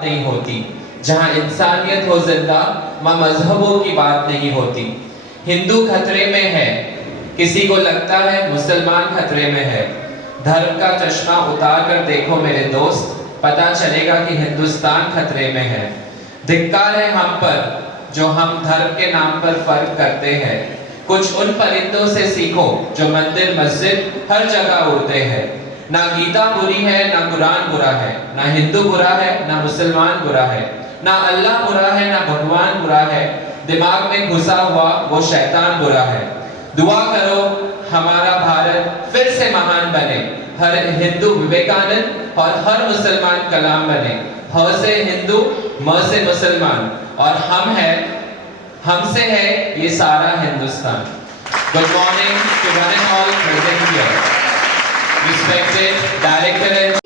बात नहीं होती, जहाँ इंसानियत हो जिंदा वहाँ मजहबों की बात नहीं होती। हिंदू खतरे में है, किसी को लगता है मुसलमान खतरे में है। धर्म का चश्मा उतार कर देखो मेरे दोस्त, पता चलेगा कि हिंदुस्तान खतरे में है। धिक्कार है हम पर जो हम धर्म के नाम पर फर्क करते हैं। कुछ उन परिंदों से सीखो जो मंदिर मस्जिद हर जगह उड़ते हैं। ना गीता बुरी है, ना कुरान बुरा है, ना हिंदू बुरा है, ना मुसलमान बुरा है, ना अल्लाह बुरा है, ना भगवान बुरा है। दिमाग में घुसा हुआ वो शैतान बुरा है। दुआ करो हमारा भारत फिर से महान बने, हर हिंदू विवेकानंद और हर मुसलमान कलाम बने। ह से हिंदू, म से मुसलमान और हम है, हमसे है ये सारा Hindustan. Good morning to one and all present here. Respected director and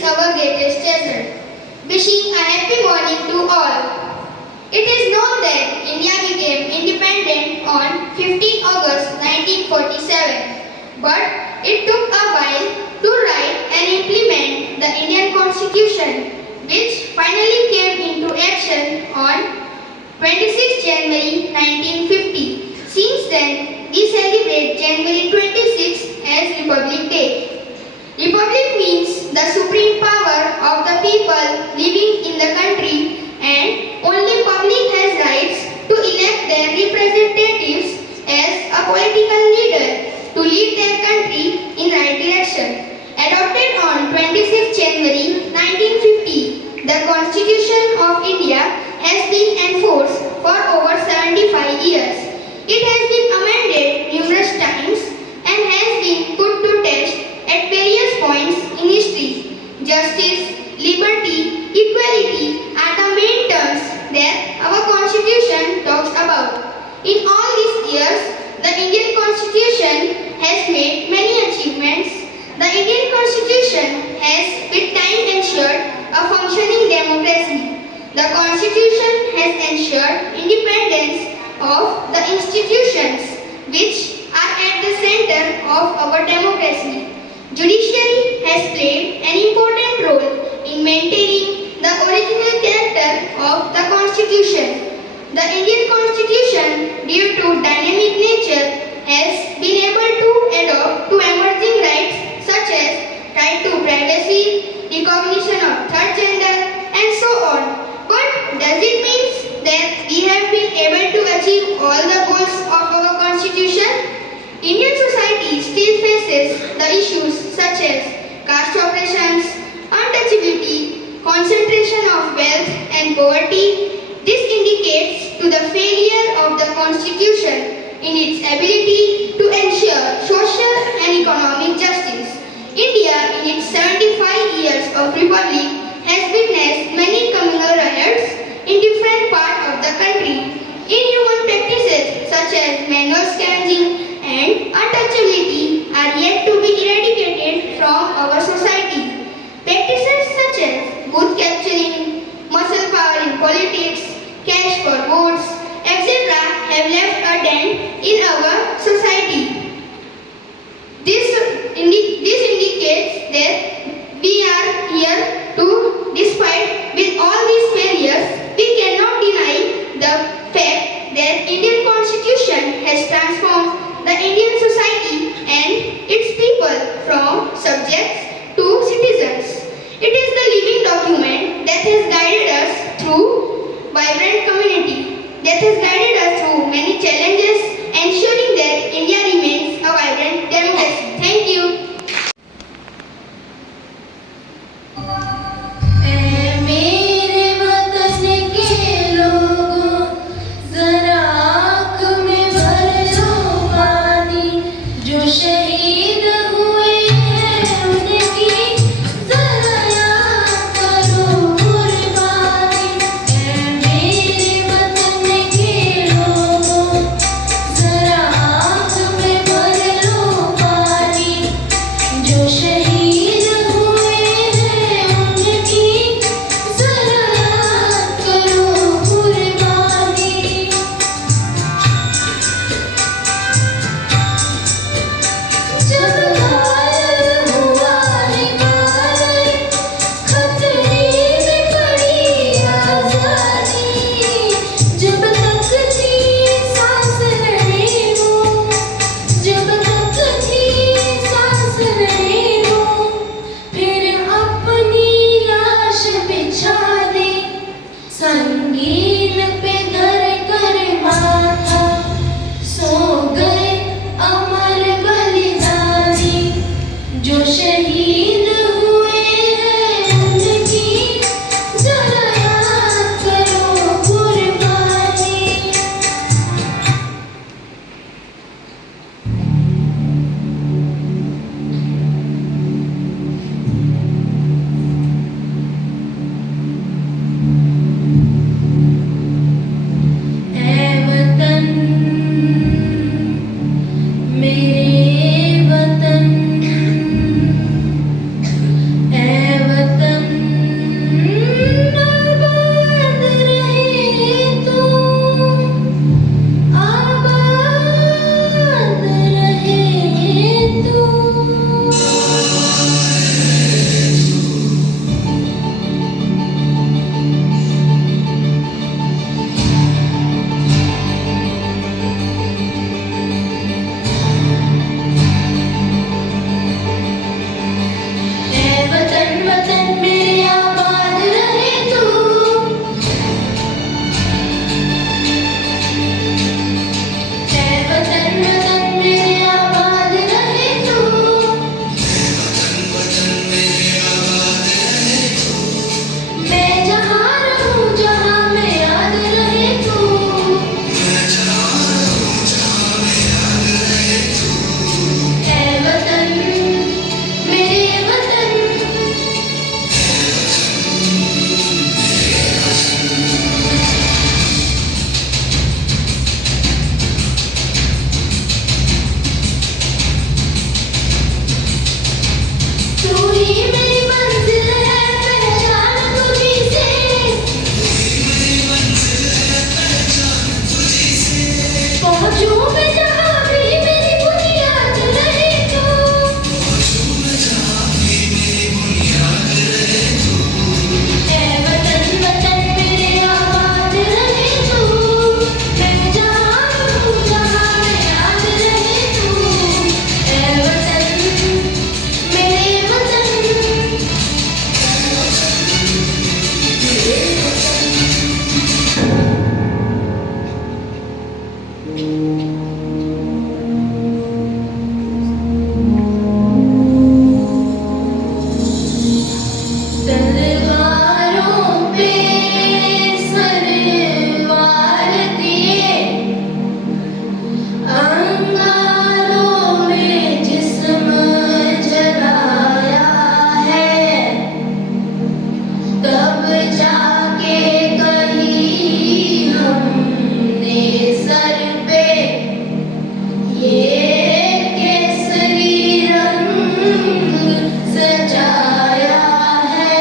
is our greatest treasure. Wishing a happy morning to all. It is known that India became independent on 15 August 1947, but it took a while to write and implement the Indian Constitution, which finally came into action on 26 January 1950. Since then, we celebrate January 26 as Republic Day. Republic means the supreme power of the people living in the country, and only public has rights to elect their representatives as a political leader to lead their country in right direction. Adopted on 26 January 1950, the Constitution of India has been enforced for over 75 years. It has been amended numerous times and has been put to test at various points in history. Justice, liberty, equality are the main terms that our Constitution talks about. In all these years, the Indian Constitution has made many achievements. The Indian Constitution has with time ensured a functioning democracy. The Constitution has ensured independence of the institutions which are at the center of our democracy. Judiciary has played an important role in maintaining the original character of the Constitution. The Indian Constitution, due to dynamic nature, has been able to adapt to emerging rights such as right to privacy, recognition of third gender, and so on. But does it mean that we have been able to achieve all the goals of our Constitution? Indian society still faces the issues such as caste oppressions, untouchability, concentration of wealth and poverty. This indicates to the failure of the Constitution in its ability to ensure social and economic justice. India, in its 75 years of republic, has witnessed many communal riots in different parts of the country. Inhuman practices such as manual scavenging and untouchability are yet to be eradicated from our society. Practices such as booth capturing, muscle power in politics, cash for votes, etc. have left a dent in our society. This indicates that we are here to, despite with all these failures, we cannot deny the fact that Indian Constitution has transformed the Indian society and its people from subjects to citizens. It is the living document that has guided us through vibrant community, that has guided us through many challenges, ensuring that India remains a vibrant democracy. Thank you. तब जाके कहीं हमने sir पे ये केसरी रंग सजाया है।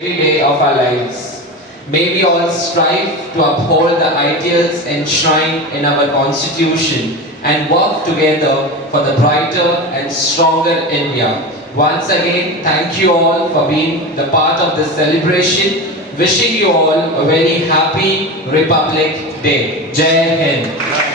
every day of our lives. May we all strive to uphold the ideals enshrined in our Constitution and work together for the brighter and stronger India. Once again, thank you all for being the part of this celebration. Wishing you all a very happy Republic Day. Jai Hind.